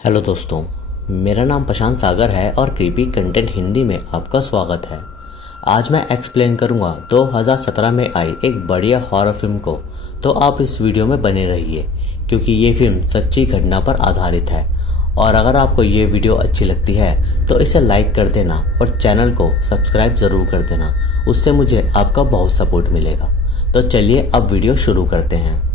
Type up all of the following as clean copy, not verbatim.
Hello दोस्तों, मेरा नाम प्रशांत सागर है और क्रीपी कंटेंट हिंदी में आपका स्वागत है। आज मैं एक्सप्लेन करूंगा 2017 में आई एक बढ़िया हॉरर फिल्म को। तो आप इस वीडियो में बने रहिए क्योंकि ये फिल्म सच्ची घटना पर आधारित है। और अगर आपको ये वीडियो अच्छी लगती है तो इसे लाइक कर देना और चैनल को सब्सक्राइब ज़रूर कर देना, उससे मुझे आपका बहुत सपोर्ट मिलेगा। तो चलिए अब वीडियो शुरू करते हैं।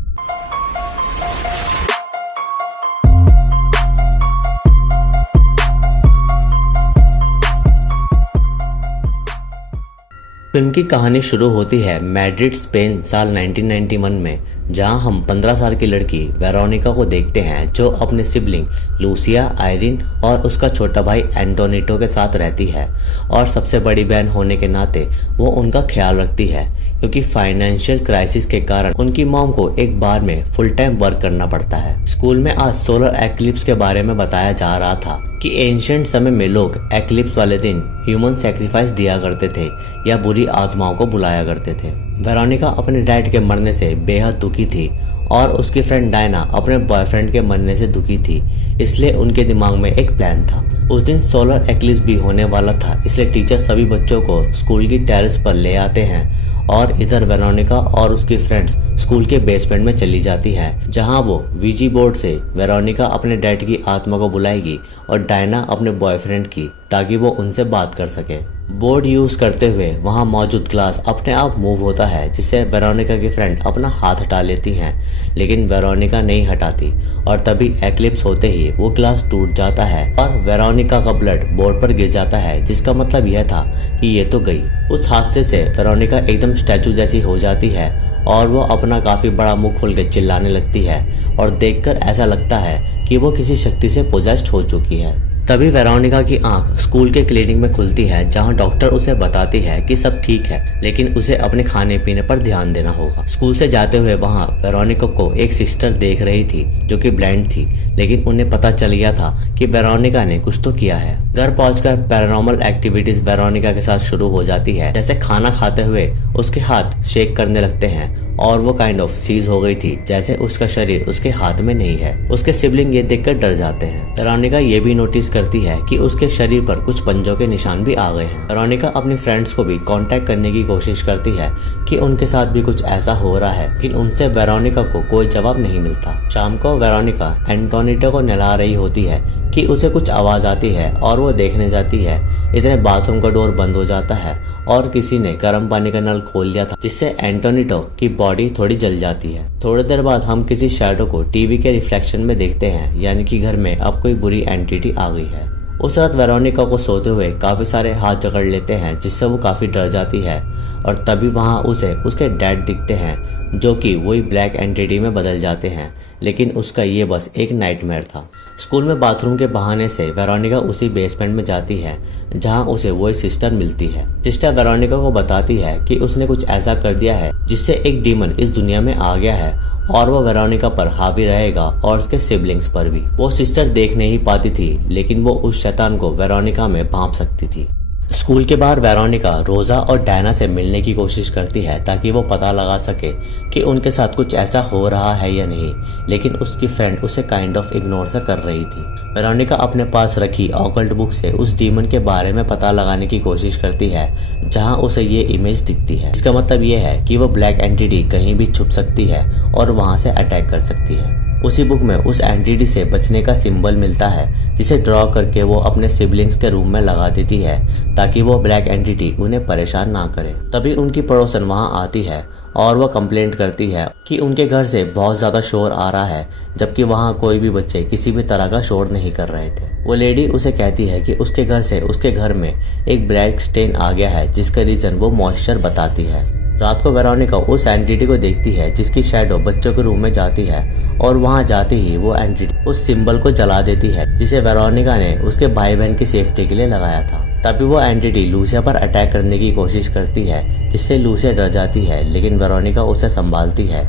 फिल्म की कहानी शुरू होती है मैड्रिड, स्पेन साल 1991 में, जहां हम 15 साल की लड़की वेरोनिका को देखते हैं जो अपने सिबलिंग लूसिया, आयरिन और उसका छोटा भाई एंटोनिटो के साथ रहती है। और सबसे बड़ी बहन होने के नाते वो उनका ख्याल रखती है क्योंकि फाइनेंशियल क्राइसिस के कारण उनकी मॉम को एक बार में फुल टाइम वर्क करना पड़ता है। स्कूल में आज सोलर एक्लिप्स के बारे में बताया जा रहा था कि एंशिएंट समय में लोग एक्लिप्स वाले दिन ह्यूमन सैक्रिफाइस दिया करते थे या बुरी आत्माओं को बुलाया करते थे। वेरोनिका अपने डैड के मरने से बेहद दुखी थी और उसकी फ्रेंड डायना अपने बॉयफ्रेंड के मरने से दुखी थी, इसलिए उनके दिमाग में एक प्लान था। उस दिन सोलर एक्लिप्स भी होने वाला था, इसलिए टीचर सभी बच्चों को स्कूल की टेरेस पर ले आते हैं और इधर वेरोनिका और उसकी फ्रेंड्स स्कूल के बेसमेंट में चली जाती है, जहां वो वीजी बोर्ड से वेरोनिका अपने डैड की आत्मा को बुलाएगी और डायना अपने बॉयफ्रेंड की, ताकि वो उनसे बात कर सके। बोर्ड यूज करते हुए वहां मौजूद ग्लास अपने आप मूव होता है, जिससे वेरोनिका की फ्रेंड अपना हाथ हटा लेती हैं, लेकिन वेरोनिका नहीं हटाती और तभी एक्लिप्स होते ही वो ग्लास टूट जाता है और वेरोनिका का ब्लड बोर्ड पर गिर जाता है, जिसका मतलब यह था कि ये तो गई। उस हादसे से वेरोनिका एकदम स्टैचू जैसी हो जाती है और वो अपना काफी बड़ा मुंह खोल के चिल्लाने लगती है और देखकर ऐसा लगता है कि वो किसी शक्ति से पोजेस्ड हो चुकी है। तभी वेरोनिका की आंख स्कूल के क्लिनिक में खुलती है, जहां डॉक्टर उसे बताती है कि सब ठीक है, लेकिन उसे अपने खाने पीने पर ध्यान देना होगा। स्कूल से जाते हुए वहां वेरोनिका को एक सिस्टर देख रही थी जो कि ब्लाइंड थी, लेकिन उन्हें पता चल गया था कि वेरोनिका ने कुछ तो किया है। घर पहुंचकर पैरानॉर्मल एक्टिविटीज वेरोनिका के साथ शुरू हो जाती है, जैसे खाना खाते हुए उसके हाथ शेक करने लगते हैं और वो काइंड ऑफ सीज हो गई थी, जैसे उसका शरीर उसके हाथ में नहीं है। उसके सिबलिंग ये देखकर डर जाते हैं। वेरोनिका ये भी नोटिस करती है कि उसके शरीर पर कुछ पंजों के निशान भी आ गए हैं। वेरोनिका अपनी फ्रेंड्स को भी कांटेक्ट करने की कोशिश करती है कि उनके साथ भी कुछ ऐसा हो रहा है, लेकिन उनसे वेरोनिका को कोई जवाब नहीं मिलता। शाम को वेरोनिका एंटोनिटो को नहला रही होती है कि उसे कुछ आवाज आती है और वो देखने जाती है। इतने बाथरूम का डोर बंद हो जाता है और किसी ने गर्म पानी का नल खोल दिया था, जिससे एंटोनिटो की बॉडी थोड़ी जल जाती है। थोड़ी देर बाद हम किसी शैडो को टीवी के रिफ्लेक्शन में देखते हैं, यानी कि घर में अब कोई बुरी एंटिटी आ गई है। उस रात वेरोनिका को सोते हुए काफी सारे हाथ जकड़ लेते हैं, जिससे वो काफी डर जाती है और तभी वहां उसे उसके डैड दिखते हैं, जो कि वही ब्लैक एंटिटी में बदल जाते हैं, लेकिन उसका ये बस एक नाइटमेयर था। स्कूल में बाथरूम के बहाने से वेरोनिका उसी बेसमेंट में जाती है जहां उसे वही सिस्टर मिलती है। सिस्टर वेरोनिका को बताती है कि उसने कुछ ऐसा कर दिया है जिससे एक डीमन इस दुनिया में आ गया है और वो वेरोनिका पर हावी रहेगा और उसके सिबलिंग्स पर भी। वो सिस्टर देख नहीं पाती थी, लेकिन वो उस शैतान को वेरोनिका में भांप सकती थी। स्कूल के बाहर वेरोनिका रोजा और डायना से मिलने की कोशिश करती है ताकि वो पता लगा सके कि उनके साथ कुछ ऐसा हो रहा है या नहीं, लेकिन उसकी फ्रेंड उसे काइंड ऑफ इग्नोर सा कर रही थी। वेरोनिका अपने पास रखी ऑकल्ट बुक से उस डीमन के बारे में पता लगाने की कोशिश करती है जहां उसे ये इमेज दिखती है। इसका मतलब ये है कि वो ब्लैक एंटिटी कहीं भी छुप सकती है और वहां से अटैक कर सकती है। उसी बुक में उस एंटिटी से बचने का सिंबल मिलता है, जिसे ड्रॉ करके वो अपने सिबलिंग्स के रूम में लगा देती है ताकि वो ब्लैक एंटिटी उन्हें परेशान ना करे। तभी उनकी पड़ोसन वहां आती है और वह कंप्लेंट करती है कि उनके घर से बहुत ज्यादा शोर आ रहा है, जबकि वहां कोई भी बच्चे किसी भी तरह का शोर नहीं कर रहे थे। वो लेडी उसे कहती है कि उसके घर से उसके घर में एक ब्लैक स्टेन आ गया है, जिसका रीजन वो मॉइस्चर बताती है। रात को वेरोनिका उस एंटिटी को देखती है जिसकी शैडो बच्चों के रूम में जाती है और वहां जाते ही वो एंटिटी उस सिंबल को जला देती है, जिसे वेरोनिका ने उसके भाई बहन की सेफ्टी के लिए लगाया था। तभी वो एंटिटी लूसिया पर अटैक करने की कोशिश करती है, जिससे लूसिया डर जाती है, लेकिन वेरोनिका उसे संभालती है।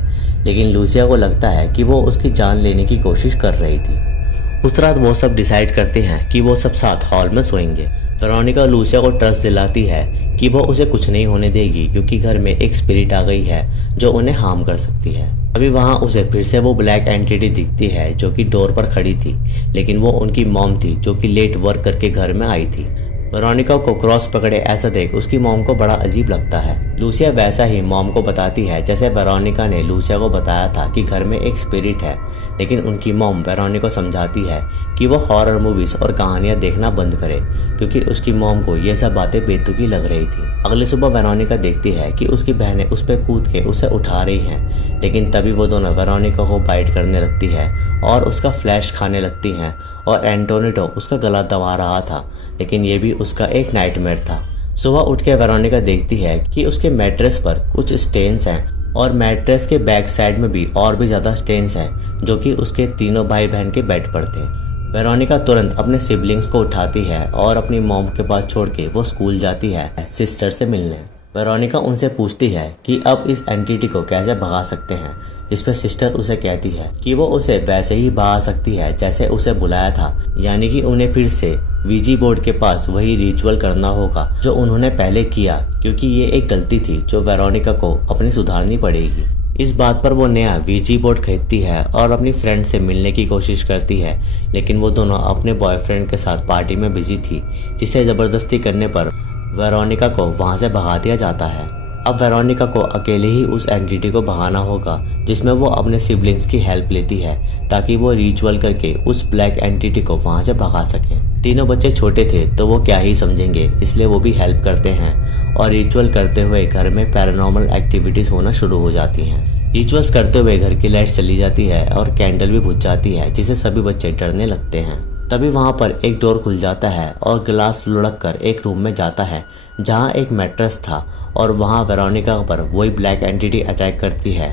लेकिन लूसिया को लगता है कि वो उसकी जान लेने की कोशिश कर रही थी। उस रात वो सब डिसाइड करते हैं कि वो सब साथ हॉल में सोएंगे। वेरोनिका लूसिया को ट्रस्ट दिलाती है कि वो उसे कुछ नहीं होने देगी क्योंकि घर में एक स्पिरिट आ गई है जो उन्हें हार्म कर सकती है। अभी वहाँ उसे फिर से वो ब्लैक एंटिटी दिखती है जो कि डोर पर खड़ी थी, लेकिन वो उनकी मॉम थी जो कि लेट वर्क करके घर में आई थी। वेरोनिका को क्रॉस पकड़े ऐसा देख उसकी मॉम को बड़ा अजीब लगता है। लूसिया वैसा ही मॉम को बताती है जैसे वेरोनिका ने लूसिया को बताया था कि घर में एक स्पिरिट है, लेकिन उनकी मॉम वेरोनिका को समझाती है कि वो हॉरर मूवीज और कहानियां देखना बंद करे क्योंकि उसकी मॉम को ये सब बातें बेतुकी लग रही थी। अगली सुबह वेरोनिका देखती है कि उसकी बहनें उस पर कूद के उसे उठा रही हैं, लेकिन तभी वो दोनों वेरोनिका को बाइट करने लगती है और उसका फ्लैश खाने लगती हैं और एंटोनिटो उसका गला दबा रहा था, लेकिन ये भी उसका एक नाइटमेयर था। सुबह उठ के वेरोनिका देखती है कि उसके मैट्रेस पर कुछ स्टेन्स हैं और मैट्रेस के बैक साइड में भी और भी ज्यादा स्टेन्स हैं जो कि उसके तीनों भाई बहन के बेड पर थे। वेरोनिका तुरंत अपने सिबलिंग्स को उठाती है और अपनी मॉम के पास छोड़ के वो स्कूल जाती है सिस्टर से मिलने। वेरोनिका उनसे पूछती है कि अब इस एंटिटी को कैसे भगा सकते हैं, जिस पर सिस्टर उसे कहती है कि वो उसे वैसे ही भगा सकती है जैसे उसे बुलाया था, यानी कि उन्हें फिर से वीजी बोर्ड के पास वही रिचुअल करना होगा जो उन्होंने पहले किया, क्योंकि ये एक गलती थी जो वेरोनिका को अपनी सुधारनी पड़ेगी। इस बात पर वो नया वीजी बोर्ड खरीदती है और अपनी फ्रेंड से मिलने की कोशिश करती है, लेकिन वो दोनों अपने बॉयफ्रेंड के साथ पार्टी में बिजी थी, जिसे जबरदस्ती करने पर वेरोनिका को वहां से भगा दिया जाता है। अब वेरोनिका को अकेले ही उस एंटिटी को भगाना होगा, जिसमें वो अपने सिबलिंग्स की हेल्प लेती है ताकि वो रिचुअल करके उस ब्लैक एंटिटी को वहां से भगा सके। तीनों बच्चे छोटे थे तो वो क्या ही समझेंगे, इसलिए वो भी हेल्प करते हैं और रिचुअल करते हुए घर में पैरानॉर्मल एक्टिविटीज होना शुरू हो जाती हैं। रिचुअल्स करते हुए घर की लाइट चली जाती है और कैंडल भी बुझ जाती है, जिससे सभी बच्चे डरने लगते हैं। तभी वहां पर एक डोर खुल जाता है और ग्लास लुढ़क कर एक रूम में जाता है जहां एक मैट्रेस था और वहां वेरोनिका पर वही ब्लैक एंटिटी अटैक करती है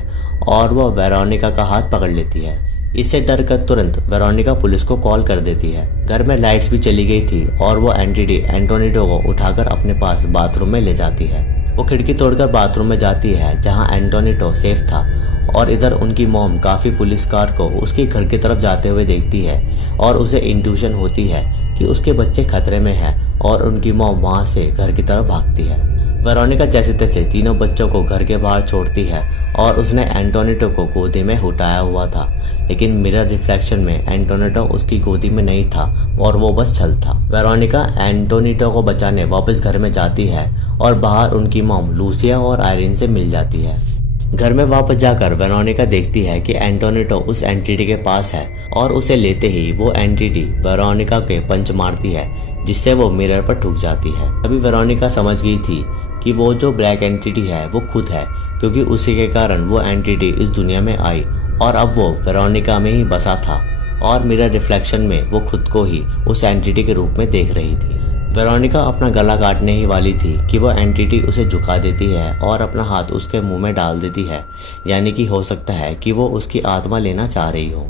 और वह वेरोनिका का हाथ पकड़ लेती है। इससे डर कर तुरंत वेरोनिका पुलिस को कॉल कर देती है। घर में लाइट्स भी चली गई थी और वो एंटिटी एंटोनिटो को उठाकर अपने पास बाथरूम में ले जाती है। वो खिड़की तोड़कर बाथरूम में जाती है जहां एंटोनिटो सेफ था और इधर उनकी मॉम काफी पुलिस कार को उसके घर की तरफ जाते हुए देखती है और उसे इंट्यूशन होती है कि उसके बच्चे खतरे में हैं और उनकी मॉम वहां से घर की तरफ भागती है। वेरोनिका जैसे तैसे तीनों बच्चों को घर के बाहर छोड़ती है और उसने एंटोनिटो को गोदी में उठाया हुआ था, लेकिन मिरर रिफ्लेक्शन में एंटोनिटो उसकी गोदी में नहीं था और वो बस छल था। वेरोनिका एंटोनिटो को बचाने वापस घर में जाती है और बाहर उनकी मॉम लूसिया और आयरिन से मिल जाती है। घर में वापस जाकर वेरोनिका देखती है कि एंटोनिटो उस एंटिटी के पास है और उसे लेते ही वो एंटिटी वेरोनिका के पंच मारती है, जिससे वो मिरर पर ठुक जाती है। अभी वेरोनिका समझ गई थी कि वो जो ब्लैक एंटिटी है वो खुद है, क्योंकि उसी के कारण वो एंटिटी इस दुनिया में आई और अब वो वेरोनिका में ही बसा था और मिरर रिफ्लेक्शन में वो खुद को ही उस एंटिटी के रूप में देख रही थी। वेरोनिका अपना गला काटने ही वाली थी कि वो एंटिटी उसे झुका देती है और अपना हाथ उसके मुंह में डाल देती है, यानी कि हो सकता है कि वो उसकी आत्मा लेना चाह रही हो।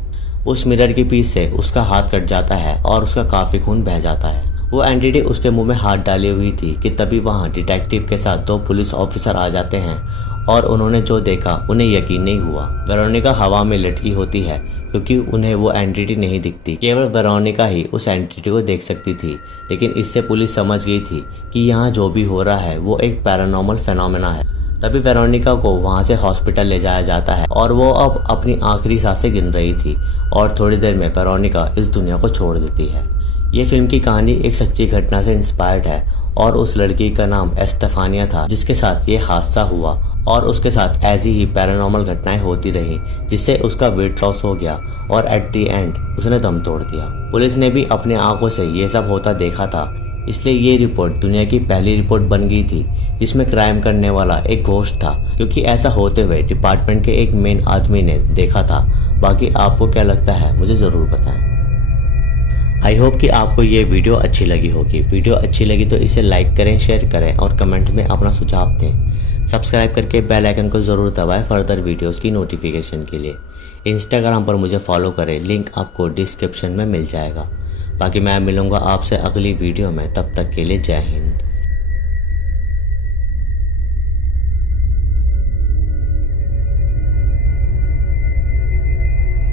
उस मिरर के पीस से उसका हाथ कट जाता है और उसका काफी खून बह जाता है। वो एंटिटी उसके मुंह में हाथ डाली हुई थी कि तभी वहाँ डिटेक्टिव के साथ 2 पुलिस ऑफिसर आ जाते हैं और उन्होंने जो देखा उन्हें यकीन नहीं हुआ। वेरोनिका हवा में लटकी होती है क्योंकि उन्हें वो एंटिटी नहीं दिखती, केवल वेरोनिका ही उस एंटिटी को देख सकती थी। लेकिन इससे पुलिस समझ गई थी कि यहाँ जो भी हो रहा है वो एक पैरानॉर्मल फेनोमेना है। तभी वेरोनिका को वहाँ से हॉस्पिटल ले जाया जाता है और वो अब अपनी आखिरी सांसें गिन रही थी और थोड़ी देर में वेरोनिका इस दुनिया को छोड़ देती है। ये फिल्म की कहानी एक सच्ची घटना से इंस्पायर्ड है और उस लड़की का नाम एस्टेफानिया था जिसके साथ ये हादसा हुआ और उसके साथ ऐसी ही पैरानॉर्मल घटनाएं होती रही, जिससे उसका वेट लॉस हो गया और एट द एंड उसने दम तोड़ दिया। पुलिस ने भी अपने आंखों से ये सब होता देखा था, इसलिए ये रिपोर्ट दुनिया की पहली रिपोर्ट बन गई थी जिसमें क्राइम करने वाला एक घोस्ट था, क्योंकि ऐसा होते हुए डिपार्टमेंट के एक मेन आदमी ने देखा था। बाकी आपको क्या लगता है मुझे ज़रूर बताएं। आई होप कि आपको ये वीडियो अच्छी लगी होगी। वीडियो अच्छी लगी तो इसे लाइक करें, शेयर करें और कमेंट में अपना सुझाव दें। सब्सक्राइब करके बेल आइकन को ज़रूर दबाएं फर्दर वीडियोस की नोटिफिकेशन के लिए। इंस्टाग्राम पर मुझे फॉलो करें, लिंक आपको डिस्क्रिप्शन में मिल जाएगा। बाकी मैं मिलूँगा आपसे अगली वीडियो में, तब तक के लिए जय हिंद।